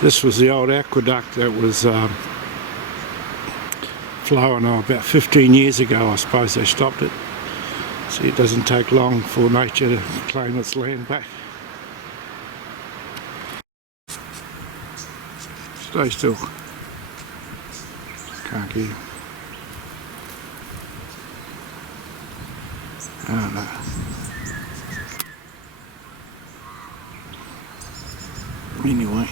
This was the old aqueduct that was flowing about 15 years ago. I suppose they stopped it. See, it doesn't take long for nature to claim its land back. Stay still. Can't get you. Oh no. Anyway.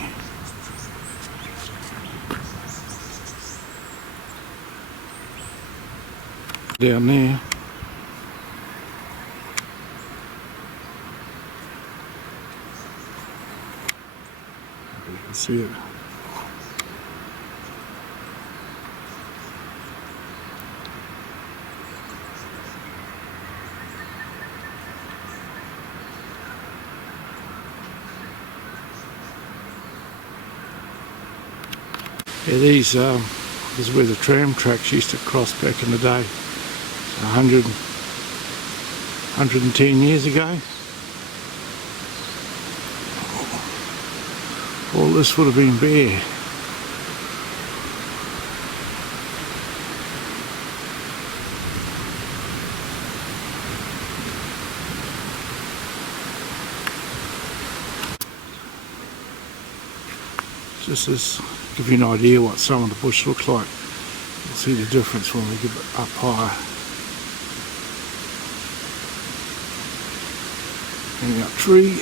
Down there. You can see it. Yeah, this is where the tram tracks used to cross back in the day, 110 years ago. All this would have been bare. Just to give you an idea what some of the bush looks like. You'll see the difference when we get up higher. And our tree.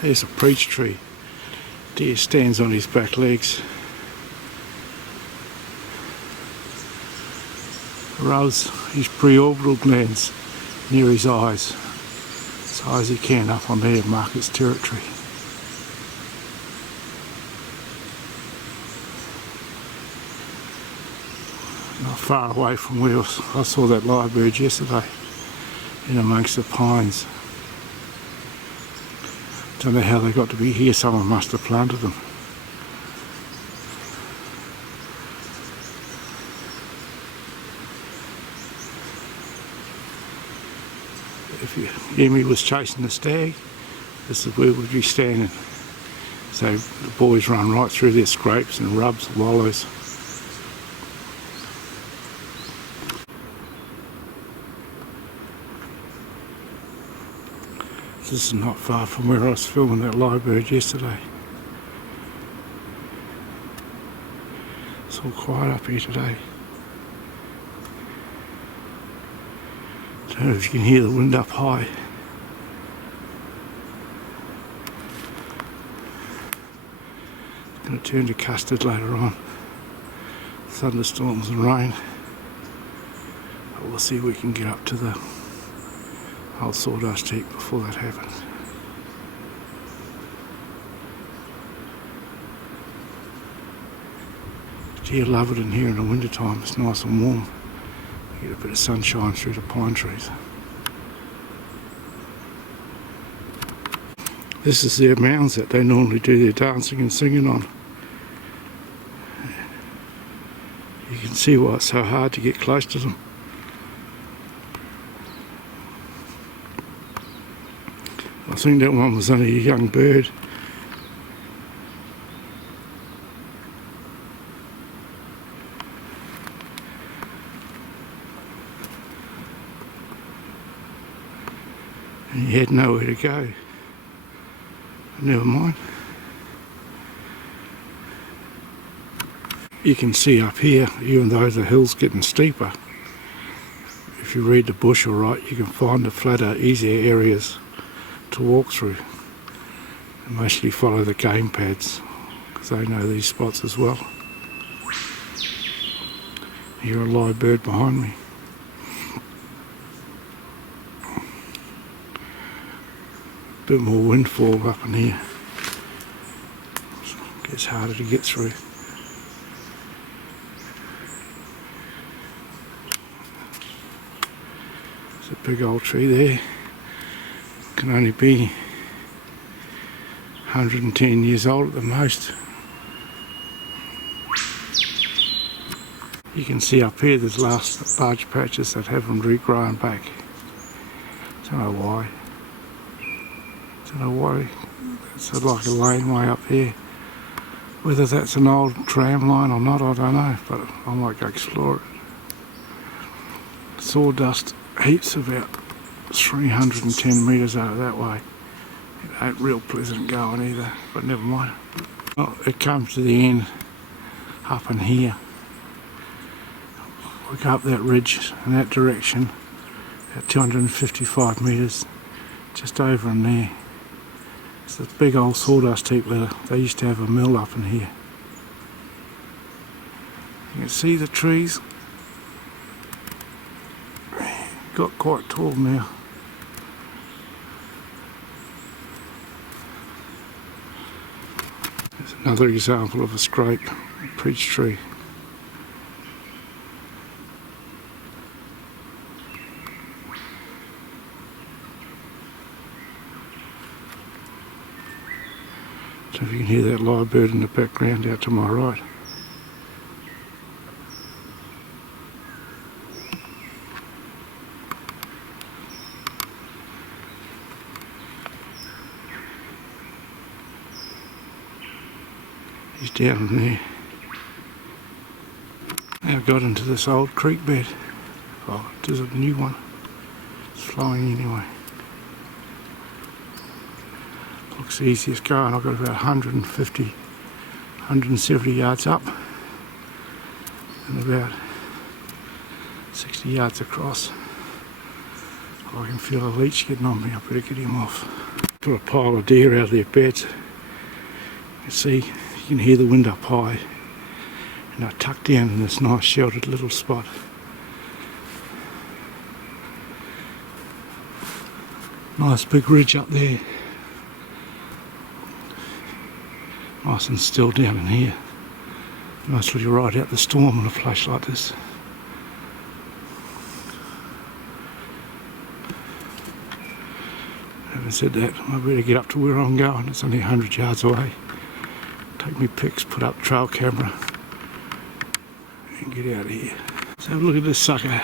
There's a peach tree. Deer stands on his back legs. Rubs his preorbital glands near his eyes, as high as he can up on there to mark its territory. Not far away from where I saw that lyrebird yesterday, in amongst the pines. Don't know how they got to be here, someone must have planted them. If Yemi was chasing the stag, this is where we'd be standing. So the boys run right through their scrapes and rubs, wallows. This is not far from where I was filming that lyrebird yesterday. It's all quiet up here today. Don't know if you can hear the wind up high. It's going to turn to custard later on. Thunderstorms and rain. But we'll see if we can get up to the old sawdust heap before that happens. Deer love it in here in the winter time. It's nice and warm. You get a bit of sunshine through the pine trees. This is their mounds that they normally do their dancing and singing on. You can see why it's so hard to get close to them. I think that one was only a young bird. And he had nowhere to go. Never mind. You can see up here, even though the hill's getting steeper, if you read the bush all right, you can find the flatter, easier areas to walk through, and mostly follow the game pads because they know these spots as well. Hear a live bird behind me. Bit more windfall up in here. It gets harder to get through. There's a big old tree there. Can only be 110 years old at the most. You can see up here there's large patches that haven't regrown back. Don't know why. Don't know why. It's like a laneway up here. Whether that's an old tram line or not, I don't know, but I might go explore it. Sawdust heaps about 310 metres out of that way. It ain't real pleasant going either, but never mind. Well, it comes to the end up in here. We go up that ridge in that direction at 255 metres, just over in there. It's a big old sawdust heap where they used to have a mill up in here. You can see the trees. Got quite tall now. There's another example of a scrape peach tree. So if you can hear that lyrebird in the background out to my right. He's down in there. Now got into this old creek bed. Oh, there's a new one. It's flowing anyway. Looks the easiest going. I've got about 150, 170 yards up and about 60 yards across. I can feel a leech getting on me. I better get him off. Got a pile of deer out of their beds. You see, you can hear the wind up high, and they're tucked down in this nice sheltered little spot. Nice big ridge up there. Nice and still down in here. Nicely ride out the storm in a flash like this. Having said that, I better get up to where I'm going. It's only 100 yards away. Take me pics, put up trail camera and get out of here. Let's have a look at this sucker.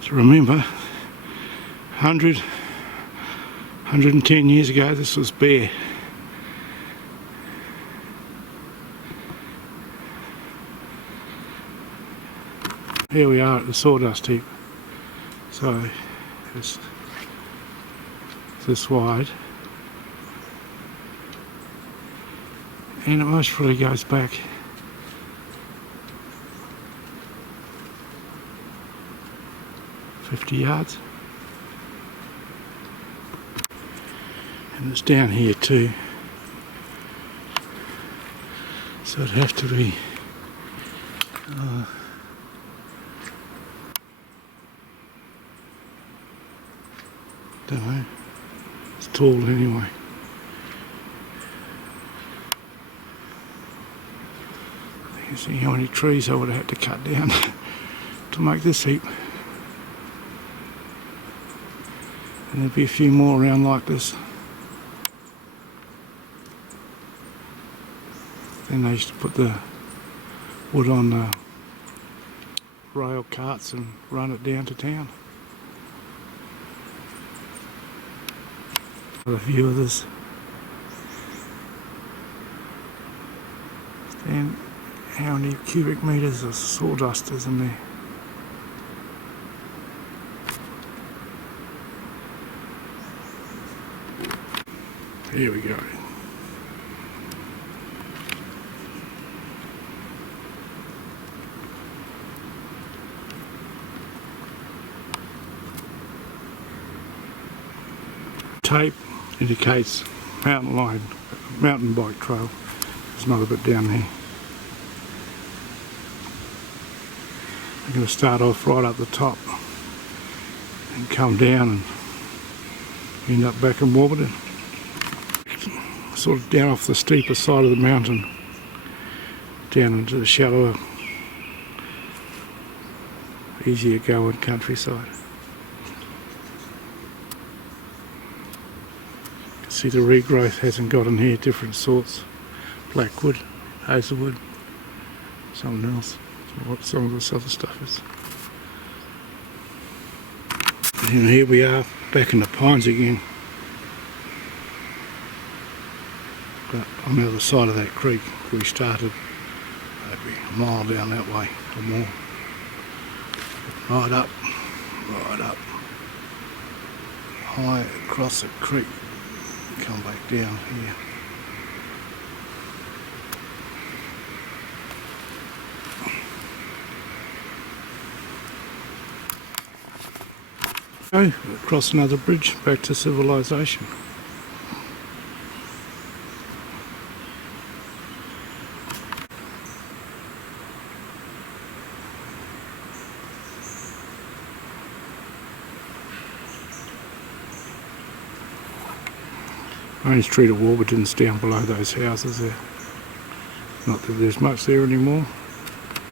So remember, 110 years ago this was bare. Here we are at the sawdust heap. So it's this wide, and it most probably goes back yards, and it's down here too, so it'd have to be don't know, it's tall anyway. You can see how many trees I would have had to cut down to make this heap. And there'll be a few more around like this. Then they used to put the wood on the rail carts and run it down to town. Another view of this. And how many cubic metres of sawdust is in there? Here we go. Tape indicates mountain line, mountain bike trail. There's another bit down there. I'm going to start off right up the top and come down and End up back in Warburton. Sort of down off the steeper side of the mountain, down into the shallower, easier going countryside. You can see the regrowth hasn't got in here, different sorts. Blackwood, hazelwood, something else. What some of this other stuff is. And here we are back in the pines again. But on the other side of that creek we started, maybe a mile down that way or more. Right up, high across the creek, come back down here. Okay, across another bridge, back to civilization. Main Street of Warburton's down below those houses there. Not that there's much there anymore.